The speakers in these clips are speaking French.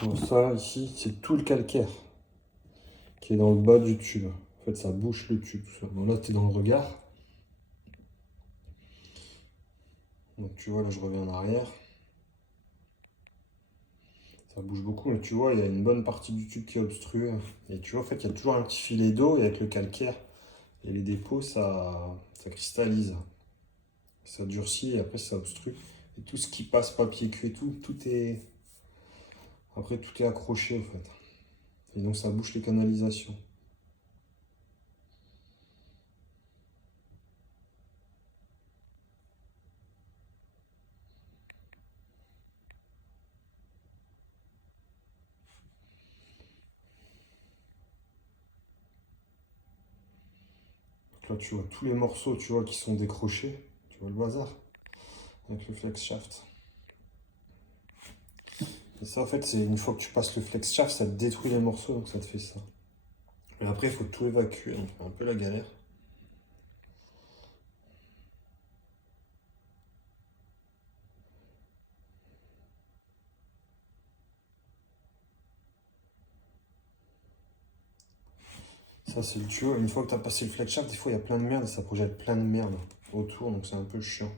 Bon, ça ici, c'est tout le calcaire qui est dans le bas du tube. En fait, ça bouche le tube. Tout ça. Bon, là, tu es dans le regard. Donc tu vois, là, je reviens en arrière. Ça bouge beaucoup, mais tu vois, il y a une bonne partie du tube qui est obstruée. Et tu vois, en fait, il y a toujours un petit filet d'eau, et avec le calcaire et les dépôts, ça cristallise. Ça durcit, et après, ça obstrue. Et tout ce qui passe papier cul et tout est... Après, tout est accroché, en fait. Et donc, ça bouche les canalisations. Donc là, tu vois tous les morceaux, tu vois, qui sont décrochés. Tu vois le bazar avec le flex shaft. Et ça, en fait, c'est une fois que tu passes le flex shaft, ça te détruit les morceaux, donc ça te fait ça. Mais après, il faut tout évacuer, donc c'est un peu la galère. Ça, c'est le tuyau. Une fois que tu as passé le flex shaft, des fois, il y a plein de merde et ça projette plein de merde autour, donc c'est un peu chiant.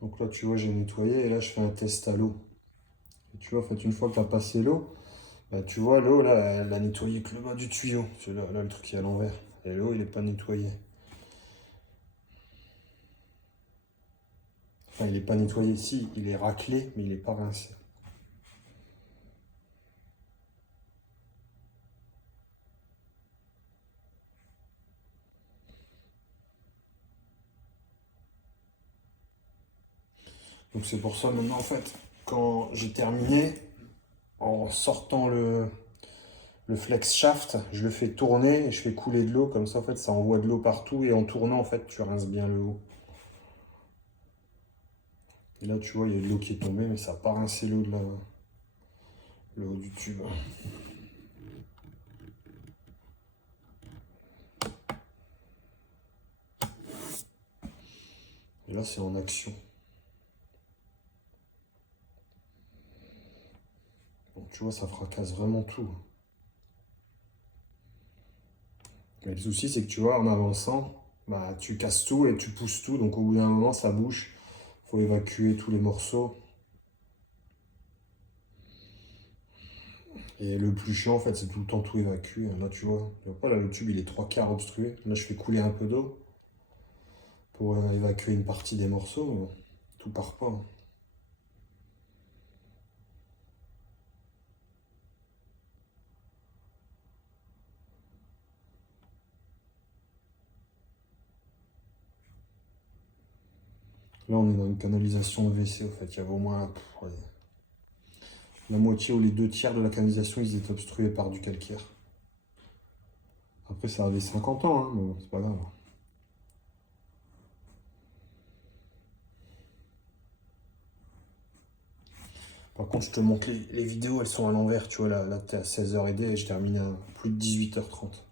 Donc là, tu vois, j'ai nettoyé et là, je fais un test à l'eau. Et tu vois, en fait, une fois que tu as passé l'eau, bah, tu vois, l'eau, là, elle a nettoyé que le bas du tuyau. C'est là, là, le truc qui est à l'envers. Et l'eau, il n'est pas nettoyé. Enfin, il n'est pas nettoyé ici, il est raclé, mais il n'est pas rincé. Donc c'est pour ça, maintenant, en fait, quand j'ai terminé, en sortant le flex shaft, je le fais tourner et je fais couler de l'eau, comme ça en fait ça envoie de l'eau partout et en tournant en fait tu rinces bien le haut. Et là tu vois il y a de l'eau qui est tombée mais ça n'a pas rincé l'eau de le haut du tube. Et là c'est en action. Donc tu vois ça fracasse vraiment tout. Mais le souci c'est que tu vois en avançant, bah, tu casses tout et tu pousses tout donc au bout d'un moment ça bouge. Faut évacuer tous les morceaux. Et le plus chiant en fait c'est tout le temps tout évacuer. Là tu vois là, le tube il est trois quarts obstrué. Là je fais couler un peu d'eau pour évacuer une partie des morceaux, mais tout part pas. Là, on est dans une canalisation WC, au fait. Il y avait au moins ouais, la moitié ou les deux tiers de la canalisation, ils étaient obstrués par du calcaire. Après, ça avait 50 ans, hein, mais bon, c'est pas grave. Par contre, je te montre les vidéos, elles sont à l'envers, tu vois. Là t'es à 16h et je termine à plus de 18h30.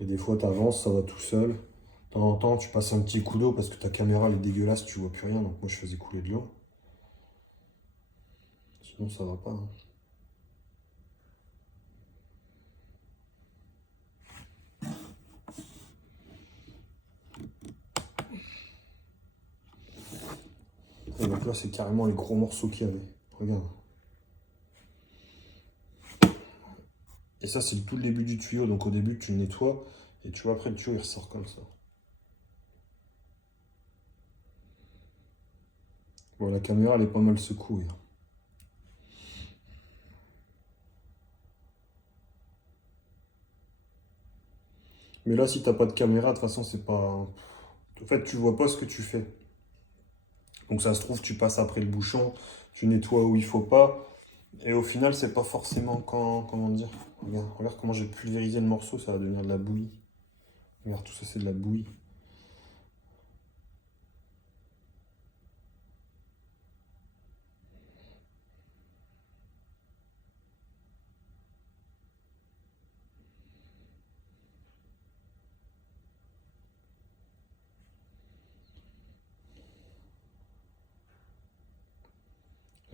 Et des fois, t'avances, ça va tout seul. De temps en temps, tu passes un petit coup d'eau parce que ta caméra elle est dégueulasse, tu vois plus rien. Donc moi, je faisais couler de l'eau. Sinon, ça va pas. Hein. Et donc là, c'est carrément les gros morceaux qu'il y avait. Regarde. Et ça, c'est tout le début du tuyau. Donc au début, tu le nettoies. Et tu vois, après, le tuyau, il ressort comme ça. Bon, la caméra, elle est pas mal secouée. Mais là, si t'as pas de caméra, de toute façon, c'est pas... En fait, tu vois pas ce que tu fais. Donc ça se trouve, tu passes après le bouchon, tu nettoies où il faut pas. Et au final, c'est pas forcément quand... Comment dire? Regarde comment j'ai pulvérisé le morceau, ça va devenir de la bouillie. Regarde, tout ça, c'est de la bouillie.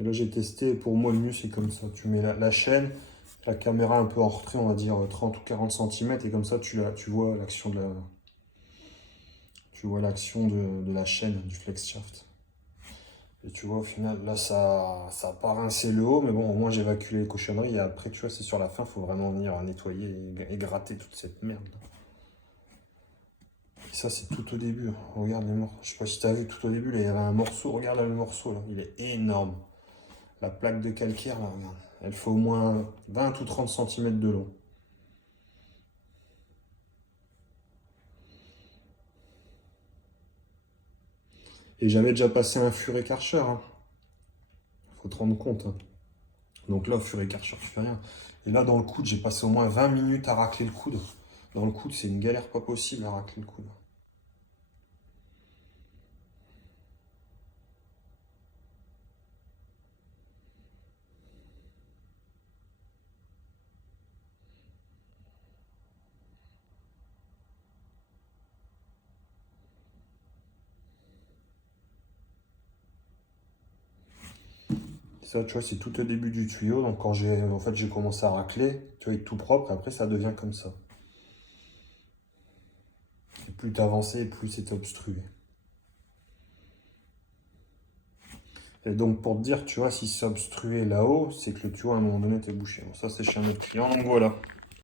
Et là, j'ai testé, et pour moi, le mieux, c'est comme ça. Tu mets la chaîne, la caméra un peu en retrait, on va dire 30 ou 40 cm, et comme ça, tu vois l'action de la chaîne, du flex shaft. Et tu vois, au final, là, ça a pas rincé le haut, mais bon, au moins, j'ai évacué les cochonneries, et après, tu vois, c'est sur la fin, il faut vraiment venir nettoyer et gratter toute cette merde. Et ça, c'est tout au début. Regarde les morceaux. Je sais pas si tu as vu tout au début, là, il y avait un morceau. Regarde là, le morceau, là. Il est énorme. La plaque de calcaire, là, regarde. Elle fait au moins 20 ou 30 cm de long. Et j'avais déjà passé un Furet Karcher. Hein. Faut te rendre compte. Hein. Donc là, Furet Karcher, tu fais rien. Et là, dans le coude, j'ai passé au moins 20 minutes à racler le coude. Dans le coude, c'est une galère pas possible à racler le coude. Ça, tu vois, c'est tout au début du tuyau. Donc quand j'ai commencé à racler, tu vois, il est tout propre. Et après, ça devient comme ça. Et plus t'avançais, plus c'est obstrué. Et donc pour te dire, tu vois, si c'est obstrué là-haut, c'est que le tuyau à un moment donné était bouché. Bon, ça, c'est chez un autre client. Donc voilà.